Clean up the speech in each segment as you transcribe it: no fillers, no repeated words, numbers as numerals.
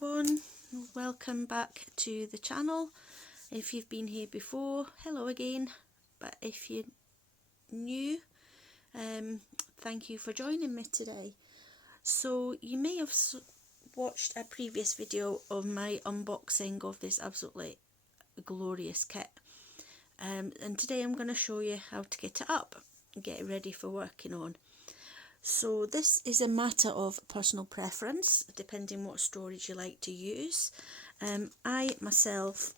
everyone, welcome back to the channel. If you've been here before, hello again, but if you're new, thank you for joining me today. So you may have watched a previous video of my unboxing of this absolutely glorious kit, and today I'm going to show you how to get it up and get it ready for working on. So this is a matter of personal preference, depending what storage you like to use. I myself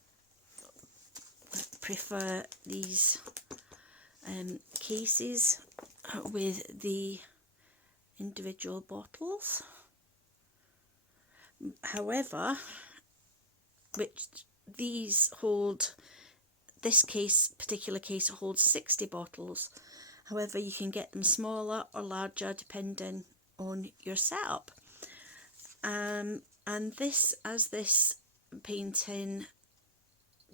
prefer these cases with the individual bottles. However, this particular case holds 60 bottles. However, you can get them smaller or larger depending on your setup. And this painting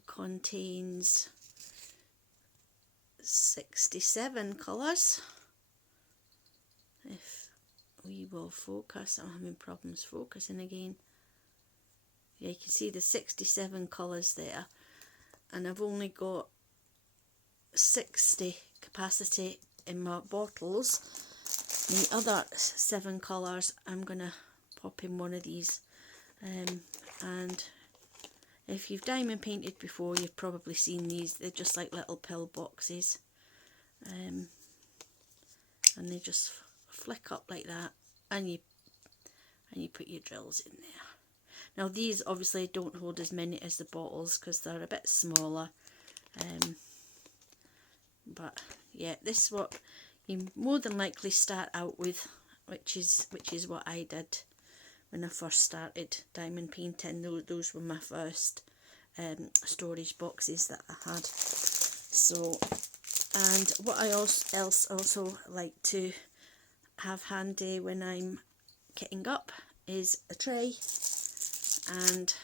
contains 67 colours. If we will focus, I'm having problems focusing again. Yeah, you can see the 67 colours there, and I've only got 60 capacity in my bottles. The other 7 colours I'm gonna pop in one of these, and if you've diamond painted before, you've probably seen these. They're just like little pill boxes, and they just flick up like that, and you put your drills in there. Now these obviously don't hold as many as the bottles because they're a bit smaller, but yeah, this is what you more than likely start out with, which is what I did when I first started diamond painting. Those were my first storage boxes that I had. So, and what I also like to have handy when I'm kitting up is a tray and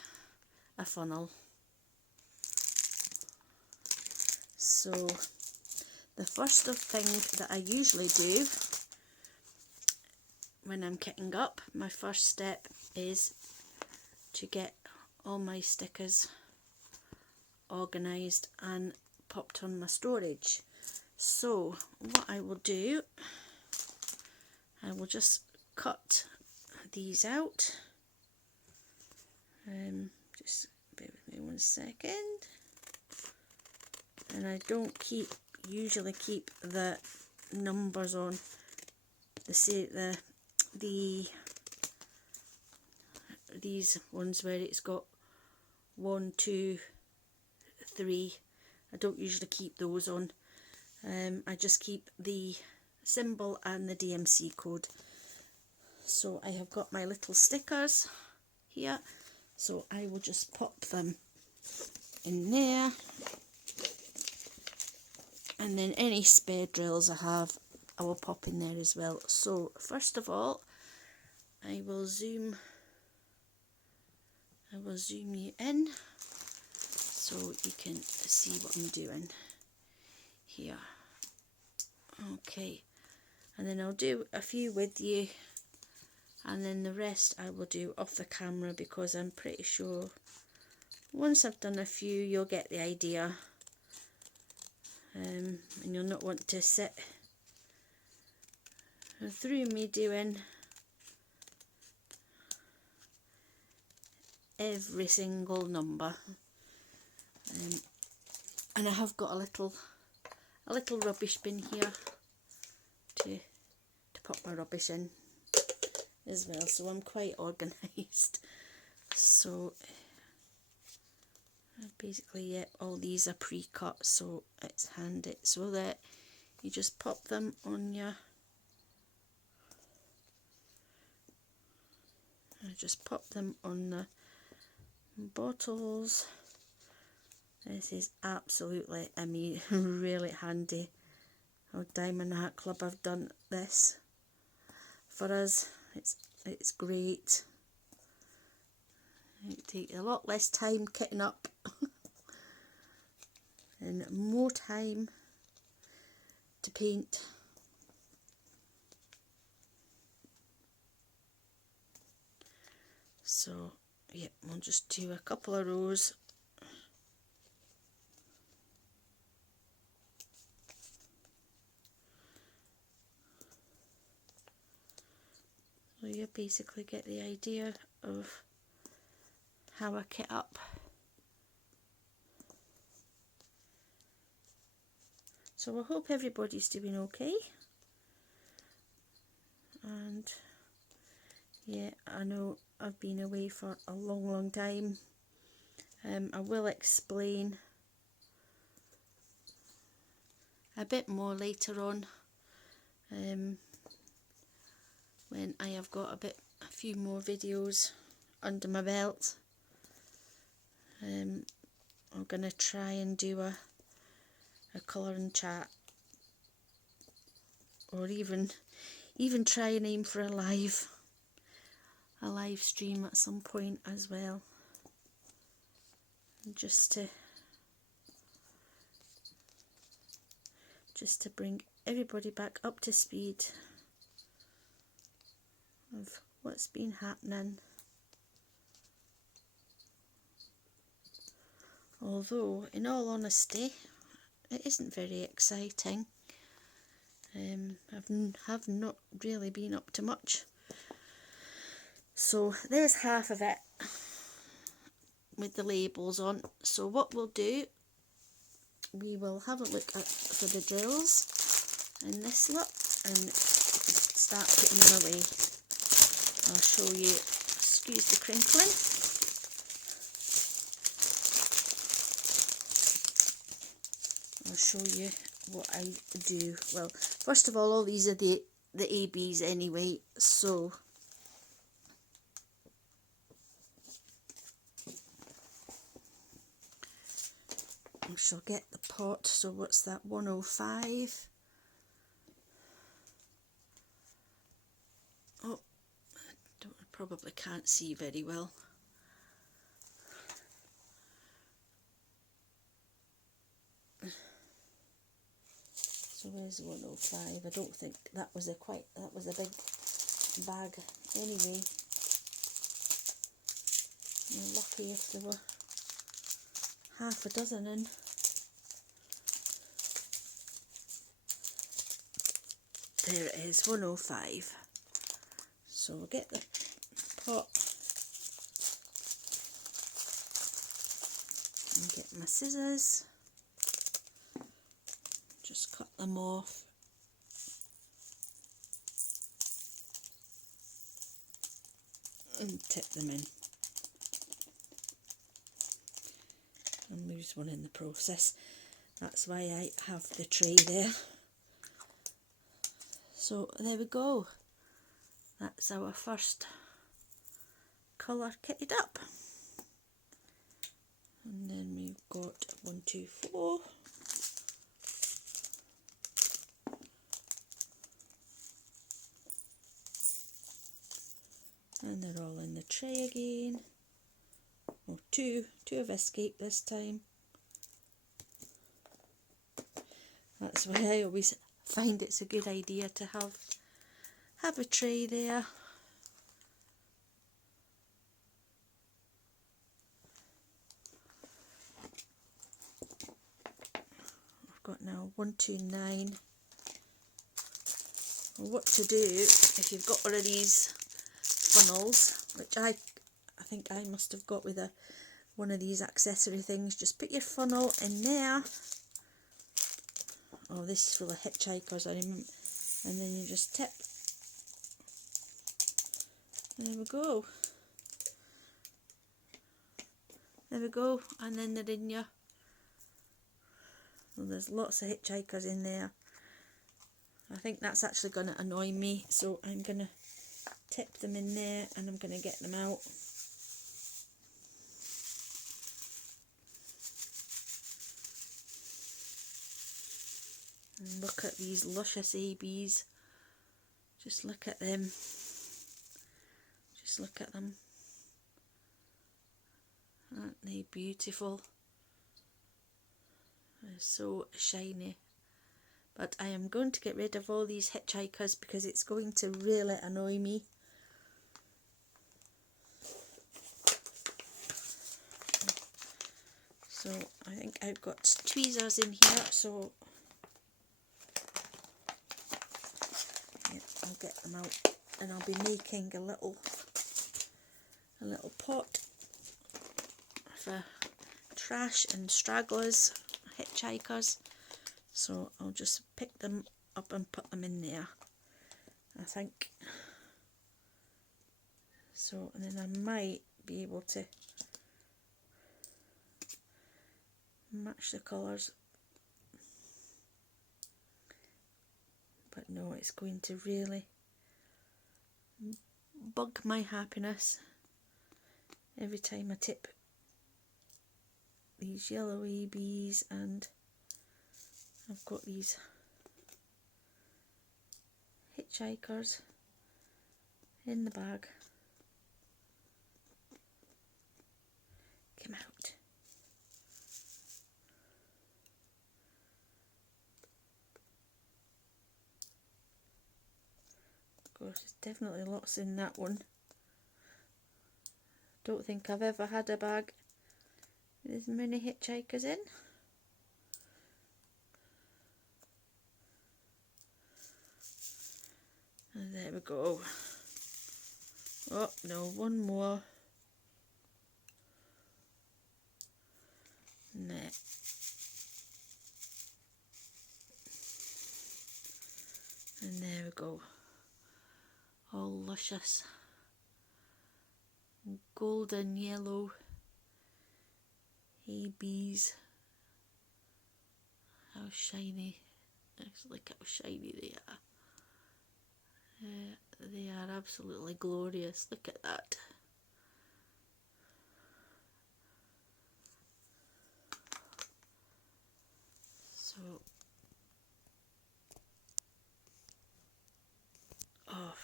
a funnel. So the first thing that I usually do when I'm kitting up, my first step is to get all my stickers organised and popped on my storage. So what I will do, I will just cut these out. Just bear with me 1 second. And I don't usually keep the numbers on these ones where it's got 1, 2, 3. I don't usually keep those on. I just keep the symbol and the DMC code. So I have got my little stickers here, so I will just pop them in there. And then any spare drills I have, I will pop in there as well. So first of all, I will zoom you in so you can see what I'm doing here. Okay, and then I'll do a few with you, and then the rest I will do off the camera, because I'm pretty sure once I've done a few you'll get the idea. And you'll not want to sit through me doing every single number. And I have got a little rubbish bin here to put my rubbish in as well, so I'm quite organised. So basically, yeah, all these are pre-cut, so it's handy so that you just pop them on your, the bottles. This is absolutely, I mean, really handy. Oh, Diamond Art Club have done this for us. It's great. It takes a lot less time kitting up and more time to paint. So yeah, we'll just do a couple of rows. So you basically get the idea of how I kit up. So I hope everybody's doing okay. And yeah, I know I've been away for a long time. I will explain a bit more later on, when I have got a few more videos under my belt. I'm going to try and do a colouring chat, or even try and aim for a live stream at some point as well, just to bring everybody back up to speed of what's been happening. Although, in all honesty, it isn't very exciting. I've not really been up to much. So there's half of it with the labels on. So what we'll do, we will have a look at for the drills in this lot and start putting them away. I'll show you, excuse the crinkling. I'll show you what I do. Well, first of all these are the ABs anyway, so I shall get the pot. So what's that, 105? Oh, I probably can't see very well. So where's 105? I don't think that was a big bag anyway. You're lucky if there were half a dozen in. There it is, 105. So we'll get the pot and get my scissors. Just cut them off. And tip them in. And lose one in the process. That's why I have the tray there. So there we go. That's our first colour kitted up. And then we've got 1, 2, 4. And they're all in the tray again. Oh, two have escaped this time. That's why I always find it's a good idea to have a tray there. I've got now 1, 2, 9. Well, what to do if you've got one of these funnels, which I think I must have got with one of these accessory things, just put your funnel in there. Oh, this is full of hitchhikers, I remember. And then you just tip. There we go. There we go. And then they're in your... Well, there's lots of hitchhikers in there. I think that's actually going to annoy me, so I'm going to tip them in there and I'm going to get them out. And look at these luscious ABs. Just look at them. Just look at them. Aren't they beautiful? They're so shiny. But I am going to get rid of all these hitchhikers because it's going to really annoy me. So I think I've got tweezers in here, so yeah, I'll get them out, and I'll be making a little pot for trash and stragglers, hitchhikers. So I'll just pick them up and put them in there, I think. So, and then I might be able to match the colours, but no, it's going to really bug my happiness every time I tip these yellow ABs, and I've got these hitchhikers in the bag. Come out. Of course, there's definitely lots in that one. Don't think I've ever had a bag with as many hitchhikers in. And there we go. Oh no, one more. Nah. And there we go. All luscious golden yellow ABs. How shiny. Look how shiny they are. They are absolutely glorious. Look at that. So, oh.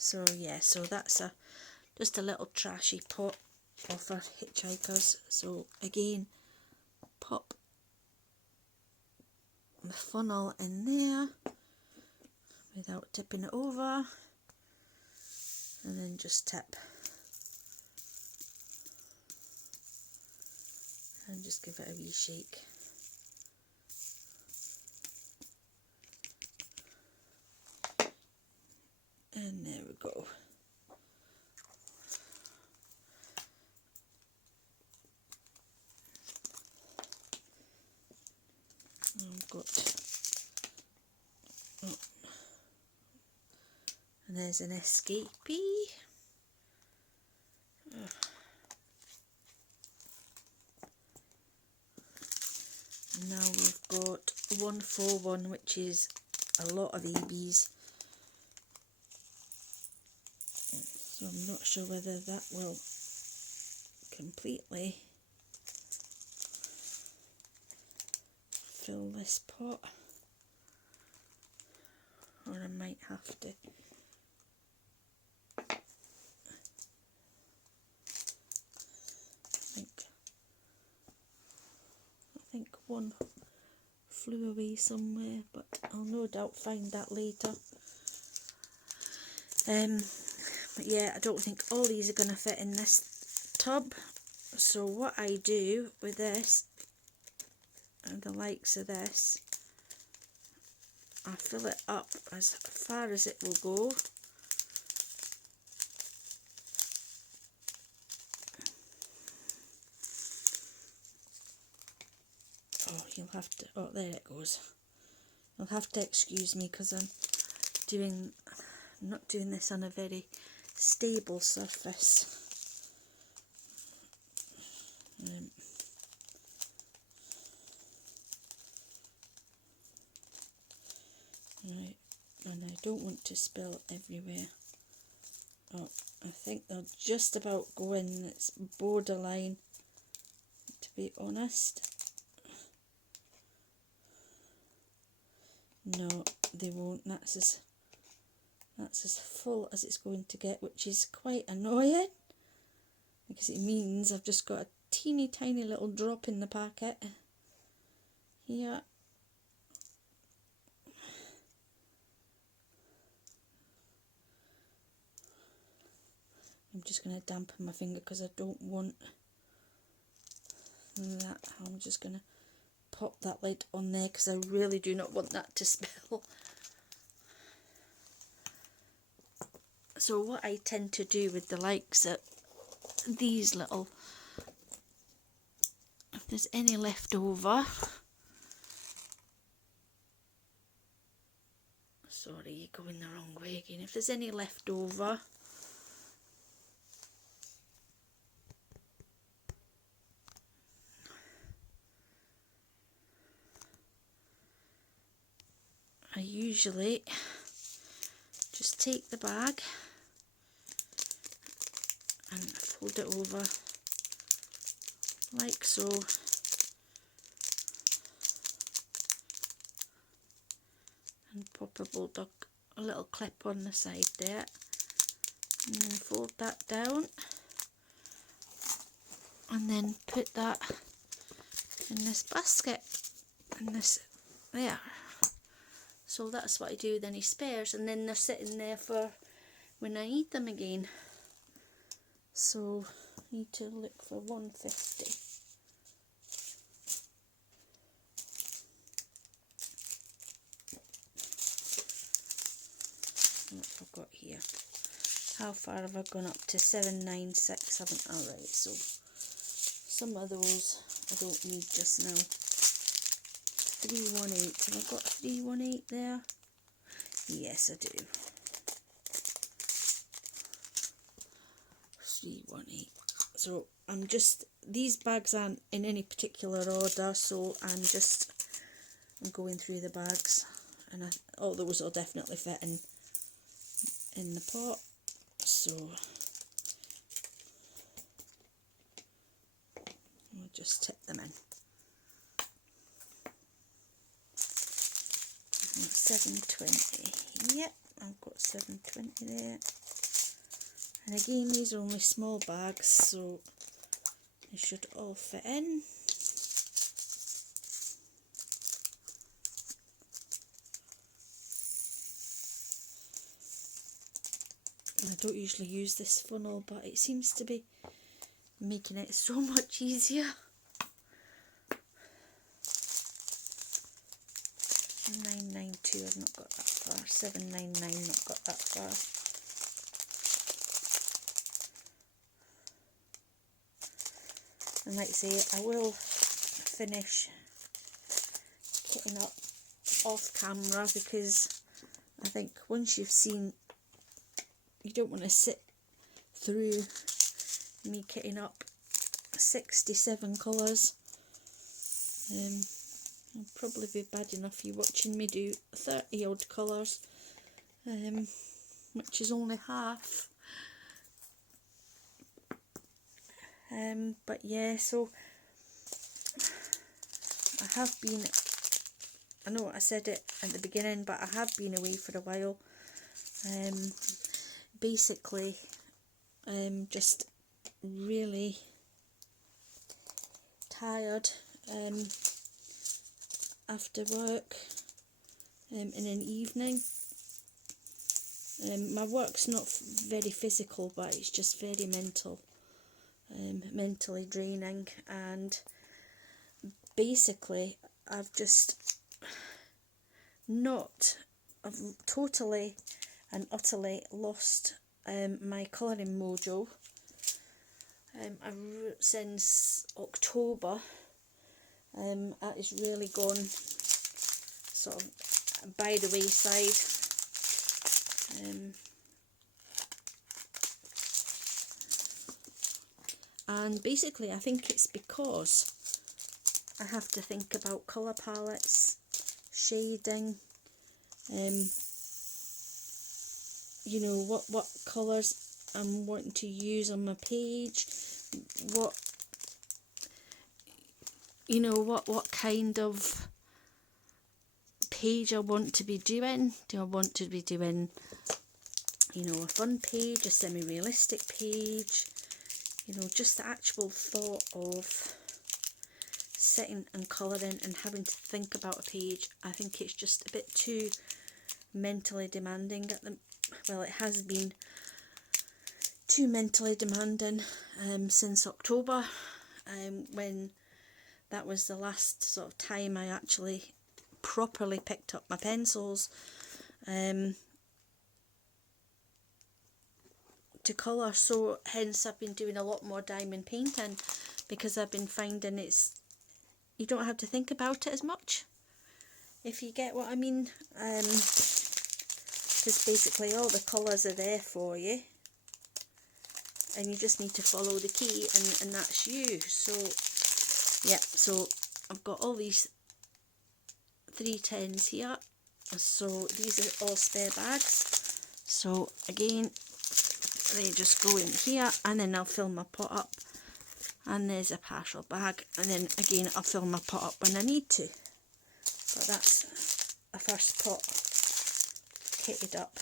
So yeah, so that's just a little trashy pot for hitchhikers. So again, pop the funnel in there without tipping it over, and then just tip and just give it a wee shake. And there we go. I've got, oh, and there's an escapee. Oh. Now we've got 141, which is a lot of ABs. So I'm not sure whether that will completely fill this pot, or I might have to I think one flew away somewhere, but I'll no doubt find that later. But yeah, I don't think all these are going to fit in this tub. So what I do with this, and the likes of this, I fill it up as far as it will go. Oh, you'll have to, oh, there it goes. You'll have to excuse me because I'm not doing this on a very stable surface. Right, and I don't want to spill everywhere. Oh, I think they'll just about go in. It's borderline, to be honest. No, they won't. That's as full as it's going to get, which is quite annoying, because it means I've just got a teeny tiny little drop in the packet here. I'm just going to dampen my finger because I don't want that. I'm just going to pop that lid on there because I really do not want that to spill. So what I tend to do with the likes of these little, if there's any left over, sorry, you're going the wrong way again. If there's any left over, I usually just take the bag and fold it over like so, and pop a little clip on the side there, and then fold that down, and then put that in this basket, and this there. So that's what I do with any spares, and then they're sitting there for when I need them again. So I need to look for 150. What have I got here? How far have I gone up to? 796, haven't I? Right, so some of those I don't need just now. 318, have I got 318 there? Yes, I do. 318. So I'm just, these bags aren't in any particular order, so I'm going through the bags, and all those will definitely fit in the pot. So I'll just tip them in. 720. Yep, I've got 720 there. And again, these are only small bags, so they should all fit in. I don't usually use this funnel, but it seems to be making it so much easier. 992, I've not got that far. 799, not got that far. And like I say, I will finish kitting up off camera, because I think once you've seen, you don't want to sit through me kitting up 67 colours. It'll probably be bad enough you watching me do 30 odd colours, which is only half. But yeah, so I have been, I know I said it at the beginning, but I have been away for a while. Basically, just really tired after work in an evening. My work's not very physical, but it's just very mental, mentally draining, and basically I've totally and utterly lost my colouring mojo. Since October, that has really gone sort of by the wayside. And basically I think it's because I have to think about colour palettes, shading, you know, what colours I'm wanting to use on my page, what kind of page I want to be doing. Do I want to be doing, you know, a fun page, a semi-realistic page, you know, just the actual thought of sitting and colouring and having to think about a page. I think it's just a bit too mentally demanding at the, well, it has been too mentally demanding since October, when that was the last sort of time I actually properly picked up my pencils to colour. So hence I've been doing a lot more diamond painting, because I've been finding you don't have to think about it as much, if you get what I mean, because basically all the colours are there for you and you just need to follow the key, and that's you. So yeah, so I've got all these 310s here, so these are all spare bags. So again, they just go in here, and then I'll fill my pot up, and there's a partial bag, and then again I'll fill my pot up when I need to. But that's a first pot kitted up.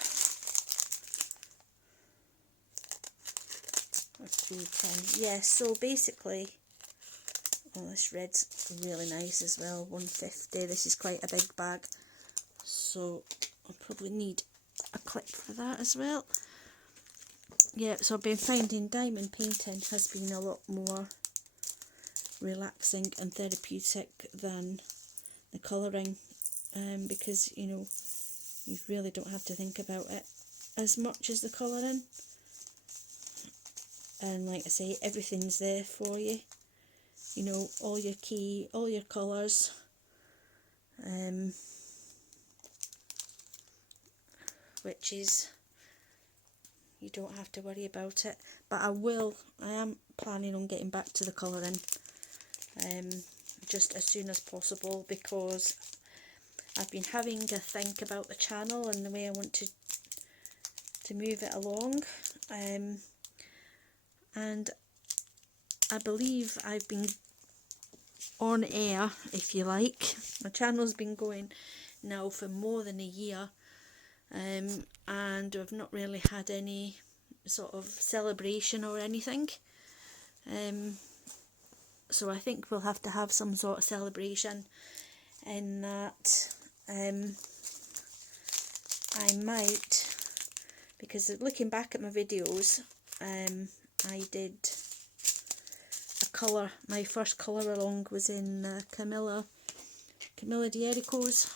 That's 310. Yeah, so basically, oh, this red's really nice as well, 150. This is quite a big bag, so I'll probably need a clip for that as well. Yeah, so I've been finding diamond painting has been a lot more relaxing and therapeutic than the colouring, because, you know, you really don't have to think about it as much as the colouring. And like I say, everything's there for you. You know, all your key, all your colours. Which is, you don't have to worry about it. But I am planning on getting back to the colouring just as soon as possible, because I've been having a think about the channel and the way I want to move it along. And I believe I've been on air, if you like. My channel's been going now for more than a year, and I've not really had any sort of celebration or anything. So I think we'll have to have some sort of celebration in that. I might, because looking back at my videos, I did a colour, my first colour along was in Camilla D'Erico's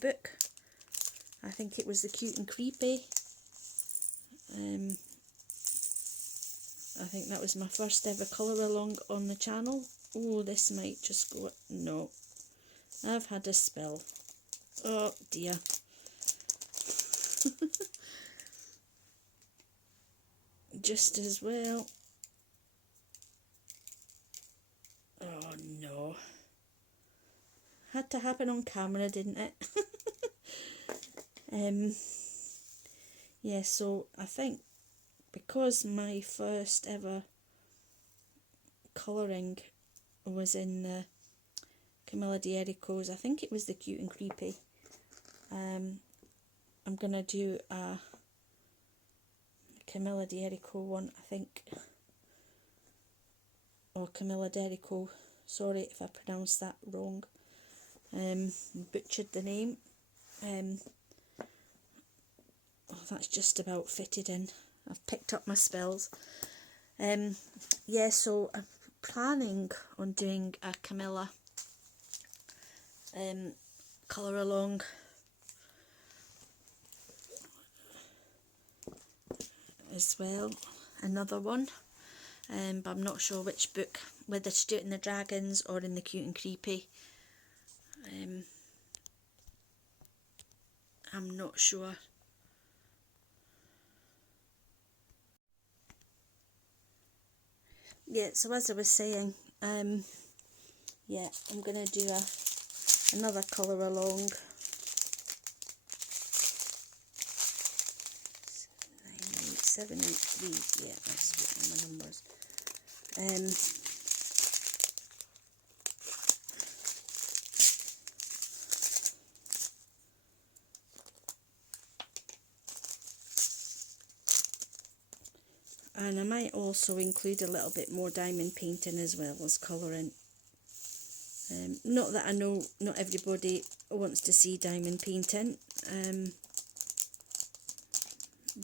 book. I think it was The Cute and Creepy. I think that was my first ever colour along on the channel. Oh, this might just go, no, I've had a spill. Oh dear. Just as well. Oh no. Had to happen on camera, didn't it? Yeah, so I think because my first ever colouring was in the Camilla D'Erico's, I think it was The Cute and Creepy, I'm going to do a Camilla D'Erico one, I think, or Camilla D'Erico, sorry if I pronounced that wrong, butchered the name. Oh, that's just about fitted in. I've picked up my spells. Yeah, so I'm planning on doing a Camilla colour along. As well, another one, but I'm not sure which book, whether to do it in the Dragons or in the Cute and Creepy. I'm not sure. Yeah, so as I was saying, yeah, I'm gonna do another colour along. 783, yeah, that's what my numbers. And I might also include a little bit more diamond painting as well as colouring. Not that I know not everybody wants to see diamond painting,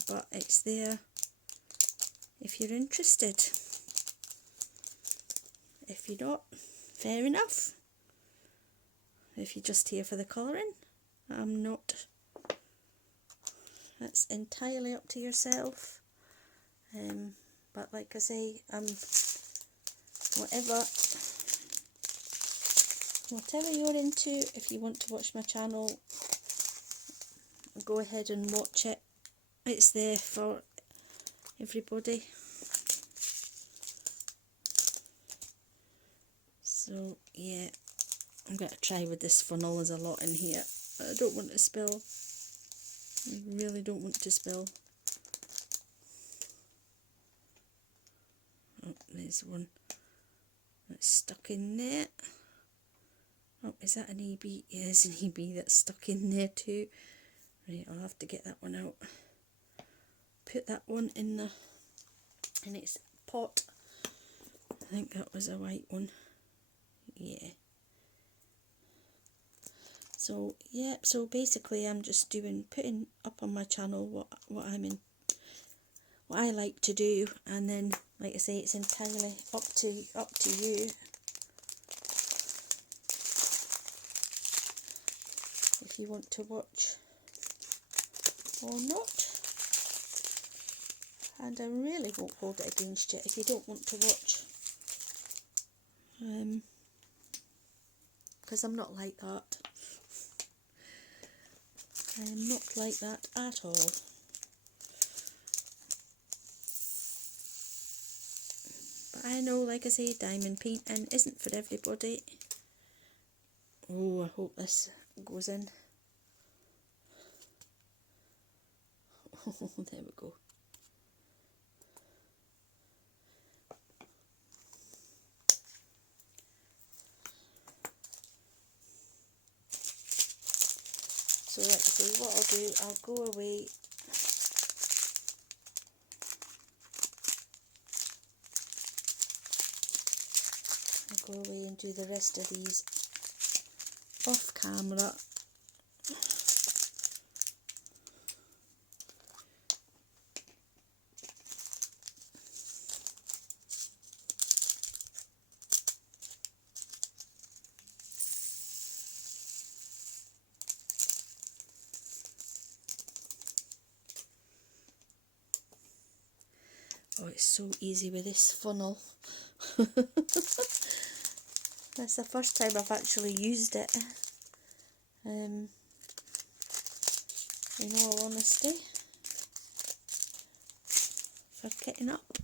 but it's there if you're interested. If you're not, fair enough. If you're just here for the colouring, I'm not. That's entirely up to yourself. But like I say, whatever you're into, if you want to watch my channel, go ahead and watch it. It's there for everybody. So yeah, I'm going to try with this funnel. There's a lot in here. I don't want to spill. I really don't want to spill. Oh, there's one that's stuck in there. Oh, is that an EB? Yeah, there's an EB that's stuck in there too. Right, I'll have to get that one out. Put that one in its pot. I think that was a white one. Yeah. So yeah, so basically I'm just putting up on my channel what I like to do, and then like I say, it's entirely up to you if you want to watch or not. And I really won't hold it against you if you don't want to watch, because I'm not like that. I am not like that at all. But I know, like I say, diamond painting isn't for everybody. Oh, I hope this goes in. Oh, there we go. So like I say, what I'll do, I'll go away and do the rest of these off camera. Oh, it's so easy with this funnel. That's the first time I've actually used it. In all honesty, for kitting up,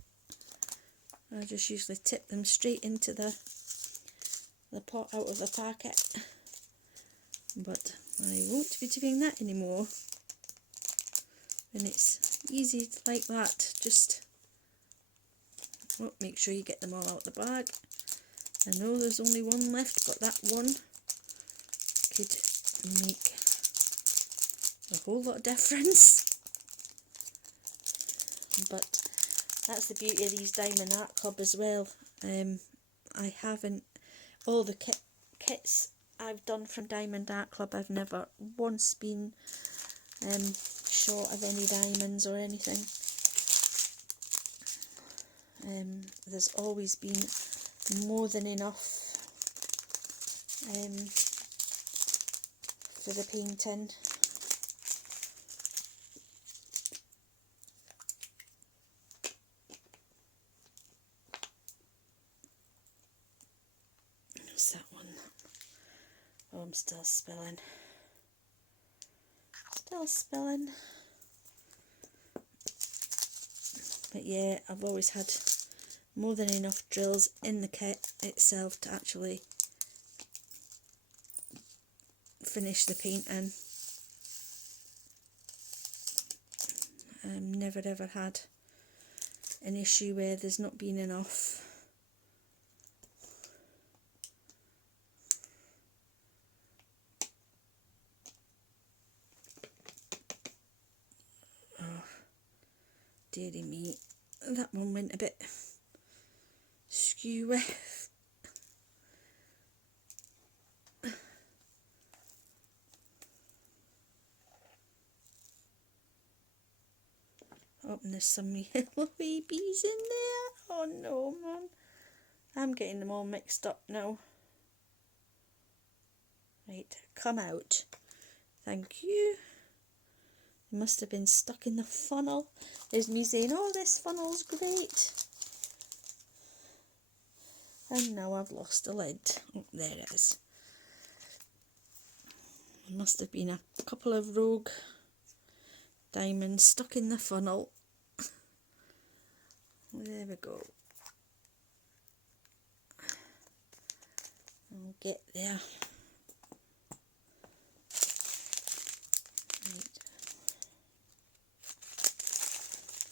I just usually tip them straight into the pot out of the packet. But I won't be doing that anymore. And it's easy like that. Just make sure you get them all out the bag. I know there's only one left, but that one could make a whole lot of difference. But that's the beauty of these Diamond Art Club as well. I haven't, all the kits I've done from Diamond Art Club, I've never once been short of any diamonds or anything. There's always been more than enough for the painting. What's that one? Oh, I'm still spilling. Still spilling. But yeah, I've always had more than enough drills in the kit itself to actually finish the painting. Never ever had an issue where there's not been enough. Oh, dearie me, that one went a bit skewy. Oh, and there's some little babies in there. Oh no, man. I'm getting them all mixed up now. Right, come out. Thank you. They must have been stuck in the funnel. There's me saying, oh, this funnel's great. And now I've lost the lid. Oh, there it is. There must have been a couple of rogue diamonds stuck in the funnel. There we go. I'll get there. Right.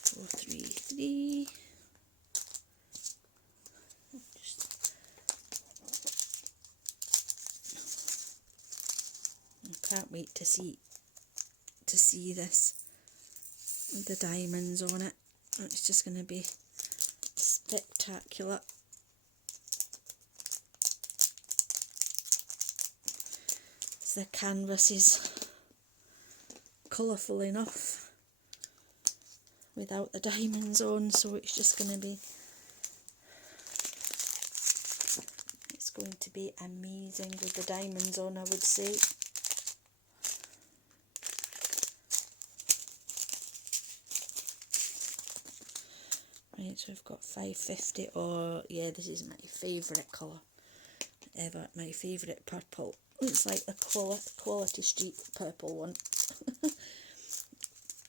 433. I can't wait to see this, the diamonds on it. It's just going to be spectacular. The canvas is colourful enough without the diamonds on, so it's just going to be, it's going to be amazing with the diamonds on, I would say. Right, so I've got 550, or yeah, this is my favourite colour ever, my favourite purple. It's like the Quality Street purple one.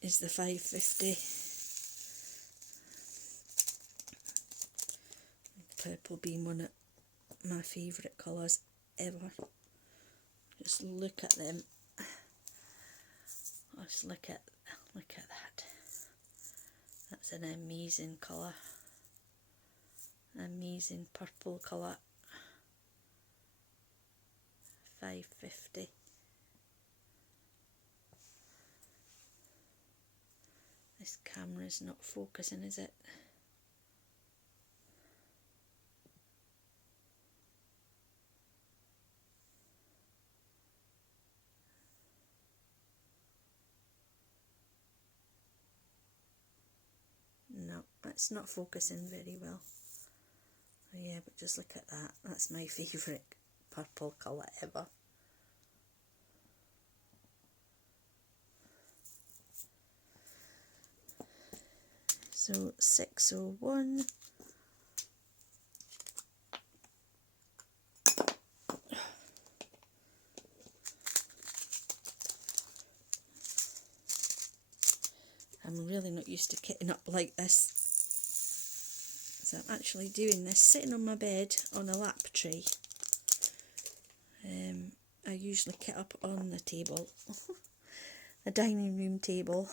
Is the 550. Purple being one of my favourite colours ever. Just look at them. Just look at that. That's an amazing colour. Amazing purple colour. 550. This camera's not focusing, is it? No, it's not focusing very well. Oh yeah, but just look at that. That's my favourite purple colour ever. So 601. I'm really not used to kitting up like this. So I'm actually doing this sitting on my bed on a lap tray. I usually kit up on the table, a dining room table.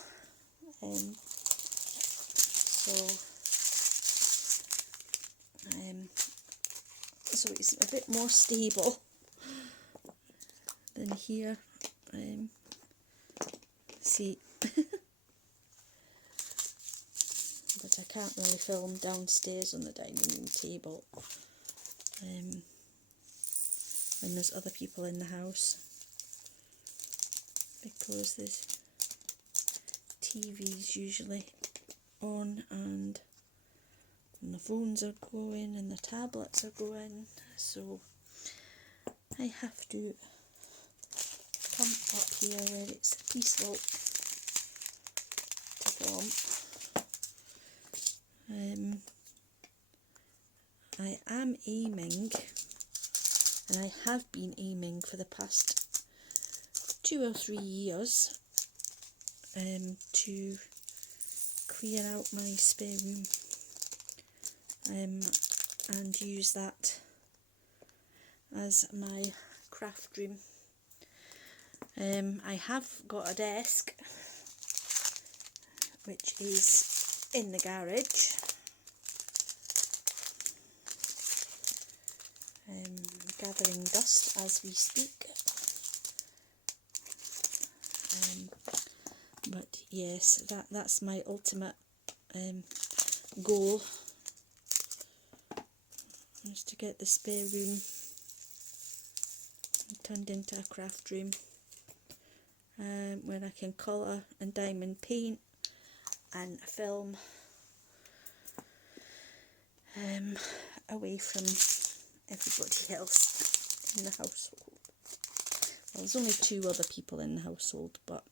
So it's a bit more stable than here. See, but I can't really film downstairs on the dining room table. When there's other people in the house, because there's TV's usually on and the phones are going and the tablets are going, so I have to come up here where it's peaceful to film. I am aiming, and I have been aiming for the past 2 or 3 years, to clear out my spare room and use that as my craft room. I have got a desk which is in the garage. Gathering dust as we speak. But yes, that's my ultimate goal, is to get the spare room turned into a craft room, where I can colour and diamond paint and film away from everybody else in the household. Well, there's only 2 other people in the household, but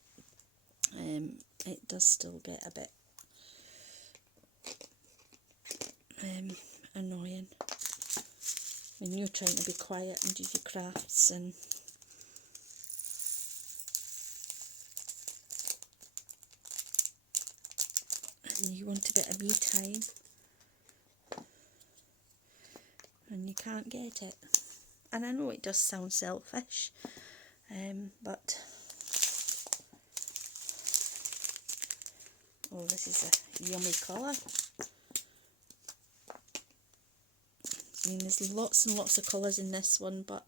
it does still get a bit annoying when you're trying to be quiet and do your crafts and you want a bit of me time and you can't get it. And I know it does sound selfish, but oh, this is a yummy colour. I mean, there's lots and lots of colours in this one, but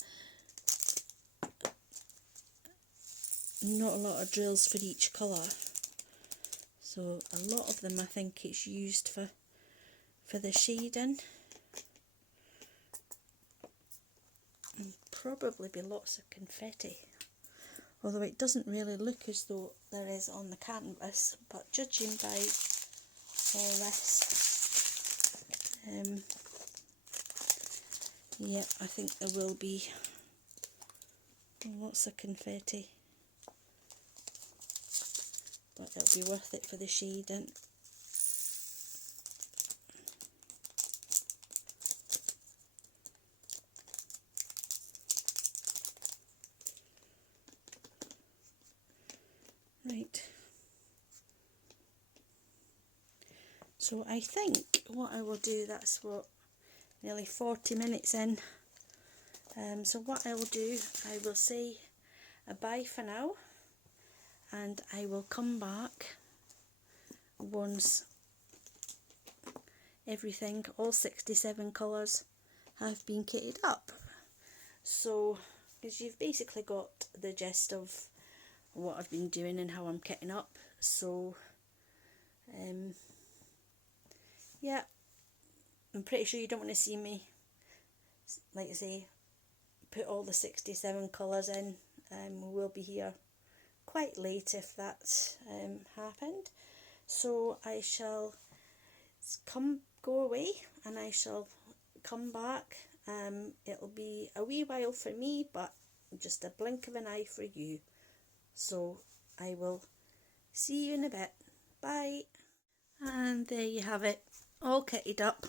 not a lot of drills for each colour. So a lot of them I think it's used for the shading. And probably be lots of confetti. Although it doesn't really look as though there is on the canvas, but judging by all this, yeah, I think there will be lots of confetti, but it'll be worth it for the shading. Right, so I think what I will do, that's what, nearly 40 minutes in, so what I will do, I will say a bye for now, and I will come back once everything, all 67 colours have been kitted up. So, because you've basically got the gist of what I've been doing and how I'm kitting up, so yeah, I'm pretty sure you don't want to see me, like I say, put all the 67 colours in. We will be here quite late if that happened, so I shall go away and I shall come back. It'll be a wee while for me, but just a blink of an eye for you. So I will see you in a bit. Bye. And there you have it, all kitted up.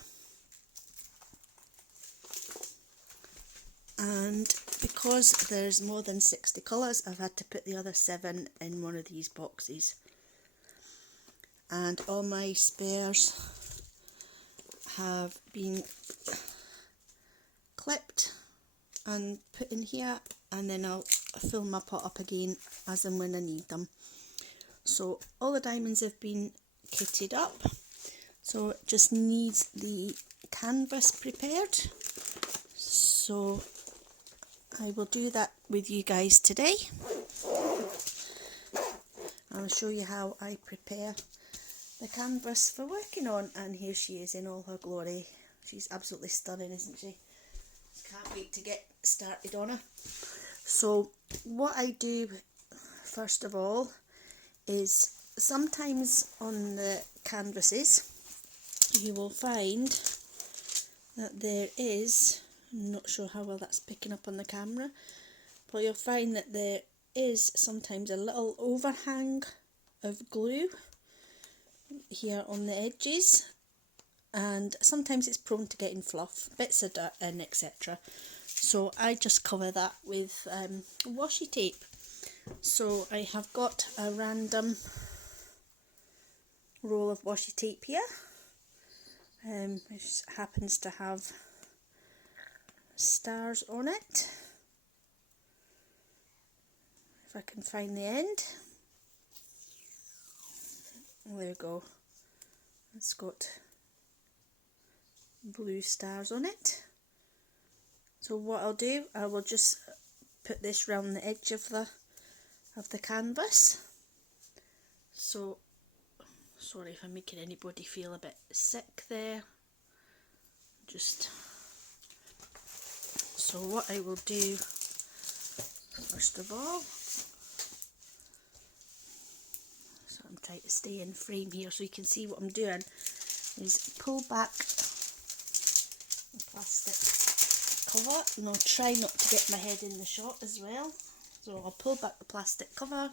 And because there's more than 60 colours, I've had to put the other 7 in one of these boxes. And all my spares have been clipped and put in here, and then I'll fill my pot up again as and when I need them. So all the diamonds have been kitted up, so it just needs the canvas prepared. So I will do that with you guys today. I'll show you how I prepare the canvas for working on, and here she is in all her glory. She's absolutely stunning, isn't she? Can't wait to get started on her. So what I do first of all is, sometimes on the canvases you will find that there is, I'm not sure how well that's picking up on the camera, but you'll find that there is sometimes a little overhang of glue here on the edges, and sometimes it's prone to getting fluff, bits of dirt in, etc. So I just cover that with washi tape. So I have got a random roll of washi tape here, which happens to have stars on it. If I can find the end. There we go. It's got blue stars on it. So what I'll do, I will just put this round the edge of the canvas. So sorry if I'm making anybody feel a bit sick there. Just so what I will do first of all, So I'm trying to stay in frame here so you can see what I'm doing, is pull back the plastic cover, and I'll try not to get my head in the shot as well. So I'll pull back the plastic cover,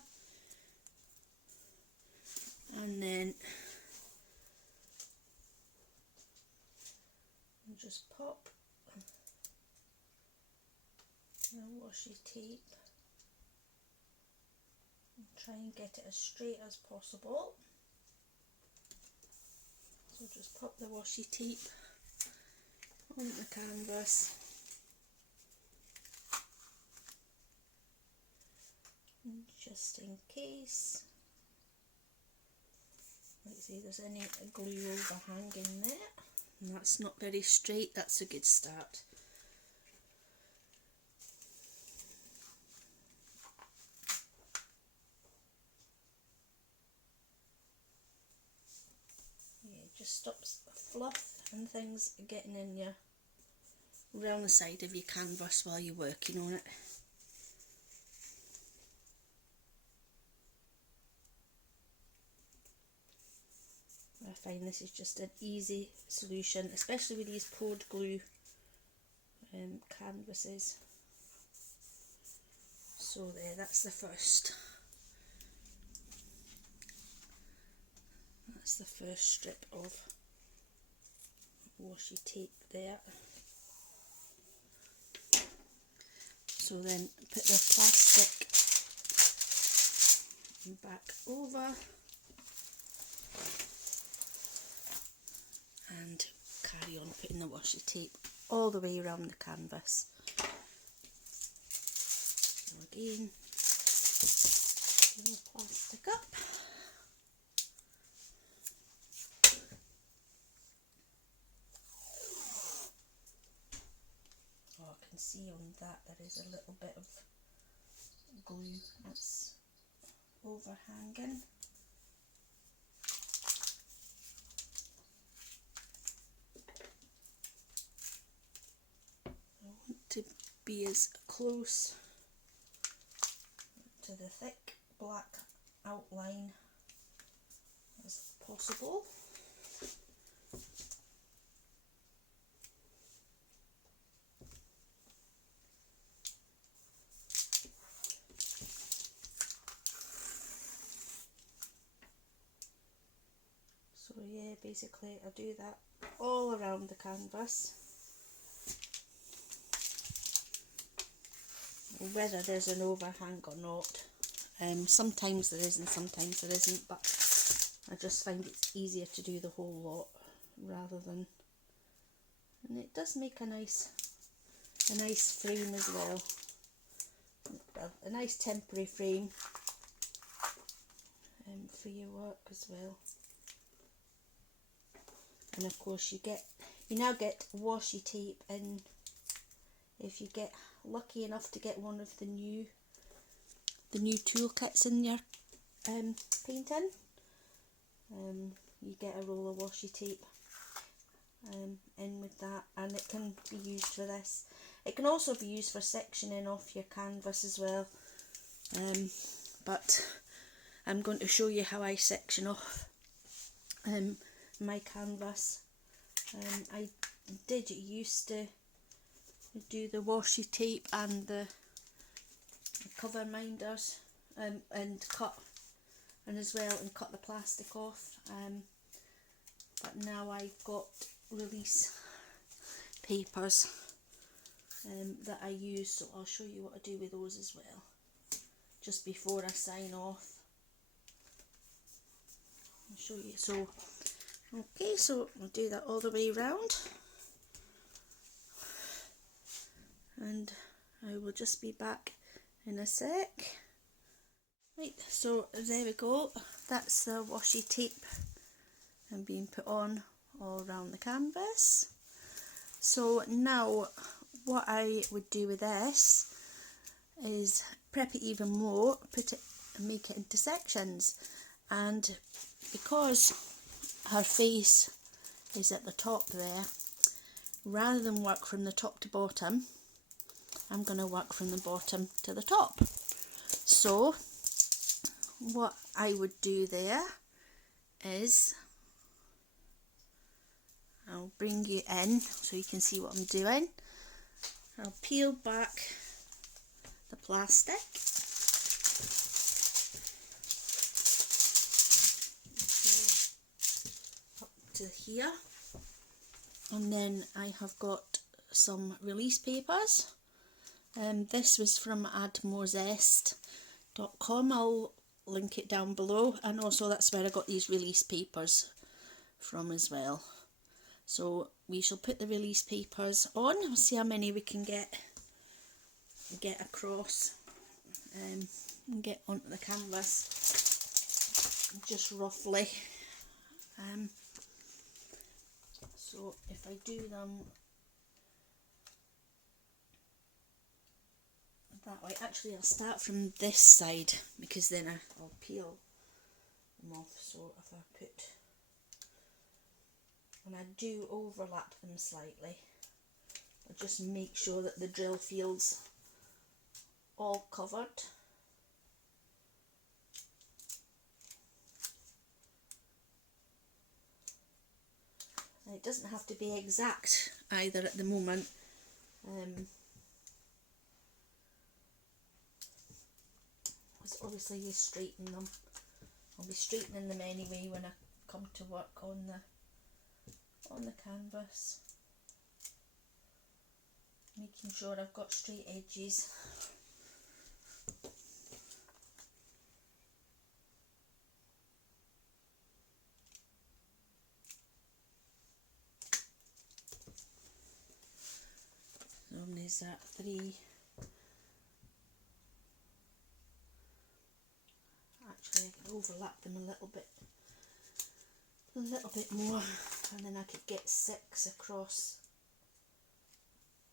and then I'll just pop the washi tape and try and get it as straight as possible. So just pop the washi tape on the canvas, and just in case, like say there's any glue overhanging there, and that's not very straight, that's a good start. Yeah, it just stops fluff and things getting in your around the side of your canvas while you're working on it. I find this is just an easy solution, especially with these poured glue canvases. So there, that's the first. That's the first strip of washi tape there. So then put the plastic back over and carry on putting the washi tape all the way around the canvas. So again, pull the plastic up. Oh, I can see on that there is a little bit of glue that's overhanging. I want to be as close to the thick black outline as possible. So yeah, basically I do that all around the canvas. Whether there's an overhang or not, sometimes there is and sometimes there isn't, but I just find it's easier to do the whole lot rather than, and it does make a nice frame as well, a nice temporary frame for your work as well. And of course you now get washi tape in if you get lucky enough to get one of the new toolkits in your painting. You get a roll of washi tape in with that, and it can be used for this. It can also be used for sectioning off your canvas as well, but I'm going to show you how I section off my canvas. I did used to do the washi tape and the cover minders and cut the plastic off, but now I've got release papers that I use, so I'll show you what I do with those as well just before I sign off. I'll show you. So okay, so I'll do that all the way around, and I will just be back in a sec. Right, so there we go, that's the washi tape and being put on all around the canvas. So now what I would do with this is prep it even more, put it and make it into sections, and because her face is at the top there, rather than work from the top to bottom, I'm going to work from the bottom to the top. So what I would do there is, I'll bring you in so you can see what I'm doing. I'll peel back the plastic. Up to here. And then I have got some release papers. This was from admorezest.com. I'll link it down below, and also that's where I got these release papers from as well. So we shall put the release papers on. We'll see how many we can get across and get onto the canvas, just roughly. So if I do them that way, actually I'll start from this side because then I'll peel them off. So if I put, and I do overlap them slightly, I'll just make sure that the drill field's all covered. And it doesn't have to be exact either at the moment. Because obviously you straighten them. I'll be straightening them anyway when I come to work on the canvas. Making sure I've got straight edges. So there's that 3. Actually, I could overlap them a little bit more, and then I could get 6 across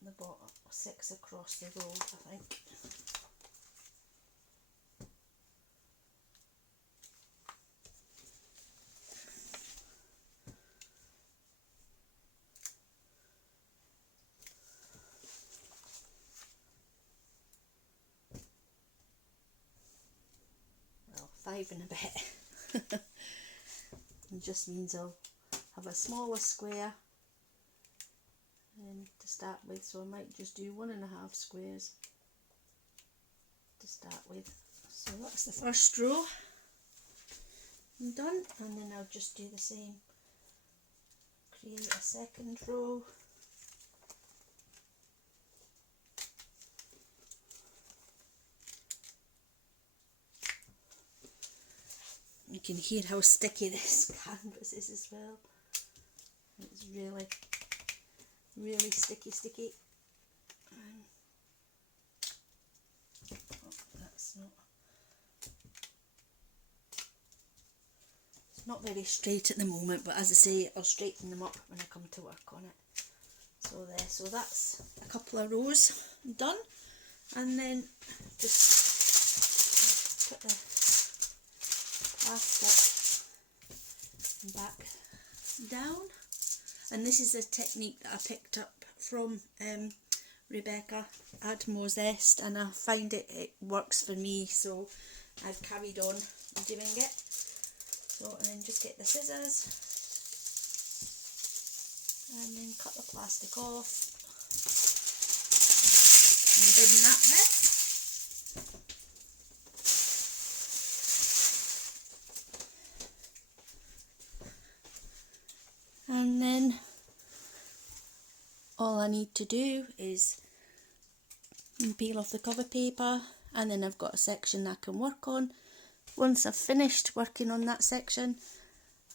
the bottom, 6 across the row, I think. Well, 5 and a bit. It just means I'll have a smaller square to start with, so I might just do 1.5 squares to start with. So that's the first row done, and then I'll just do the same, create a second row. You can hear how sticky this canvas is as well. It's really sticky. Oh, that's not very straight at the moment, but as I say, I'll straighten them up when I come to work on it. So there, so that's a couple of rows done, and then just put the plastic back down. And this is a technique that I picked up from Rebecca Admorezest, and I find it works for me, so I've carried on doing it. So, and then just get the scissors and then cut the plastic off and bin that bit. And then all I need to do is peel off the cover paper, and then I've got a section I can work on. Once I've finished working on that section,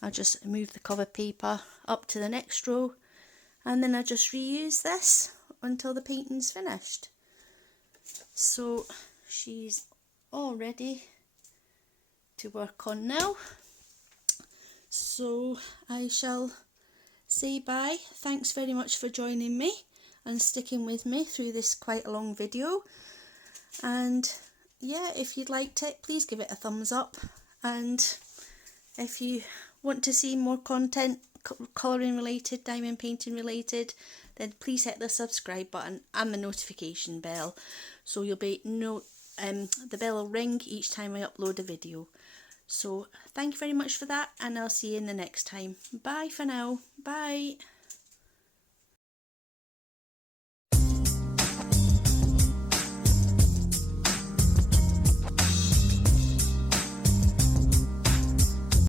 I just move the cover paper up to the next row, and then I just reuse this until the painting's finished. So she's all ready to work on now. So I shall say bye. Thanks very much for joining me and sticking with me through this quite a long video. And yeah, if you'd liked it, please give it a thumbs up, and if you want to see more content colouring related, diamond painting related, then please hit the subscribe button and the notification bell, so you'll be the bell will ring each time I upload a video. So thank you very much for that, and I'll see you in the next time. Bye for now. Bye.